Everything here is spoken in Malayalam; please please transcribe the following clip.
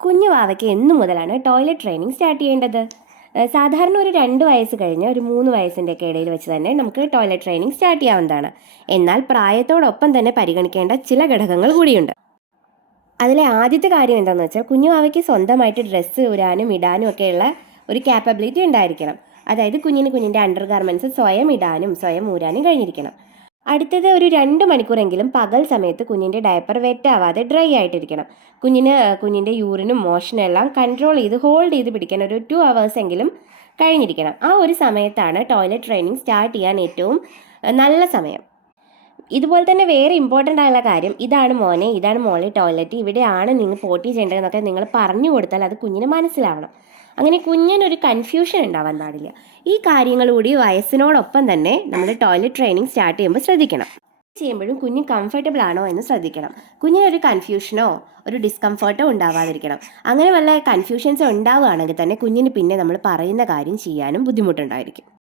കുഞ്ഞു വാവയ്ക്ക് എന്നു മുതലാണ് ടോയ്ലറ്റ് ട്രെയിനിങ് സ്റ്റാർട്ട് ചെയ്യേണ്ടത്? സാധാരണ ഒരു 2 വയസ്സ് കഴിഞ്ഞ് ഒരു 3 വയസ്സിൻ്റെയൊക്കെ ഇടയിൽ വെച്ച് തന്നെ നമുക്ക് ടോയ്ലറ്റ് ട്രെയിനിങ് സ്റ്റാർട്ട് ചെയ്യാവുന്നതാണ്. എന്നാൽ പ്രായത്തോടൊപ്പം തന്നെ പരിഗണിക്കേണ്ട ചില ഘടകങ്ങൾ കൂടിയുണ്ട്. അതിലെ ആദ്യത്തെ കാര്യം എന്താണെന്ന് വെച്ചാൽ കുഞ്ഞു വാവയ്ക്ക് സ്വന്തമായിട്ട് ഡ്രസ്സ് ഊരാനും ഇടാനും ഒക്കെയുള്ള ഒരു ക്യാപ്പബിലിറ്റി ഉണ്ടായിരിക്കണം. അതായത് കുഞ്ഞിൻ്റെ അണ്ടർ ഗാർമെൻറ്റ്സ് സ്വയം ഇടാനും സ്വയം ഊരാനും കഴിഞ്ഞിരിക്കണം. അടുത്തത് ഒരു 2 മണിക്കൂറെങ്കിലും പകൽ സമയത്ത് കുഞ്ഞിൻ്റെ ഡയപ്പർ വെറ്റാവാതെ ഡ്രൈ ആയിട്ടിരിക്കണം. കുഞ്ഞിൻ്റെ യൂറിനും മോഷനും എല്ലാം കൺട്രോൾ ചെയ്ത് ഹോൾഡ് ചെയ്ത് പിടിക്കാൻ ഒരു 2 അവേഴ്സ് എങ്കിലും കഴിഞ്ഞിരിക്കണം. ആ ഒരു സമയത്താണ് ടോയ്ലറ്റ് ട്രെയിനിങ് സ്റ്റാർട്ട് ചെയ്യാൻ ഏറ്റവും നല്ല സമയം. ഇതുപോലെ തന്നെ വേറെ ഇമ്പോർട്ടൻ്റ് ആയുള്ള കാര്യം, ഇതാണ് മോനെ ഇതാണ് മോളെ ടോയ്ലറ്റ്, ഇവിടെയാണ് നിങ്ങൾ പോട്ടി ചെയ്യേണ്ടതെന്നൊക്കെ നിങ്ങൾ പറഞ്ഞു കൊടുത്താൽ അത് കുഞ്ഞിന് മനസ്സിലാവണം. അങ്ങനെ കുഞ്ഞിനൊരു കൺഫ്യൂഷൻ ഉണ്ടാവാൻ പാടില്ല. ഈ കാര്യങ്ങൾ കൂടി വയസ്സിനോടൊപ്പം തന്നെ നമ്മൾ ടോയ്ലറ്റ് ട്രെയിനിങ് സ്റ്റാർട്ട് ചെയ്യുമ്പോൾ ശ്രദ്ധിക്കണം. ചെയ്യുമ്പോഴും കുഞ്ഞ് കംഫർട്ടബിൾ ആണോ എന്ന് ശ്രദ്ധിക്കണം. കുഞ്ഞിനൊരു കൺഫ്യൂഷനോ ഒരു ഡിസ്കംഫർട്ടോ ഉണ്ടാവാതിരിക്കണം. അങ്ങനെ വല്ല കൺഫ്യൂഷൻസ് ഉണ്ടാവുകയാണെങ്കിൽ തന്നെ കുഞ്ഞിന് പിന്നെ നമ്മൾ പറയുന്ന കാര്യം ചെയ്യാനും ബുദ്ധിമുട്ടുണ്ടായിരിക്കും.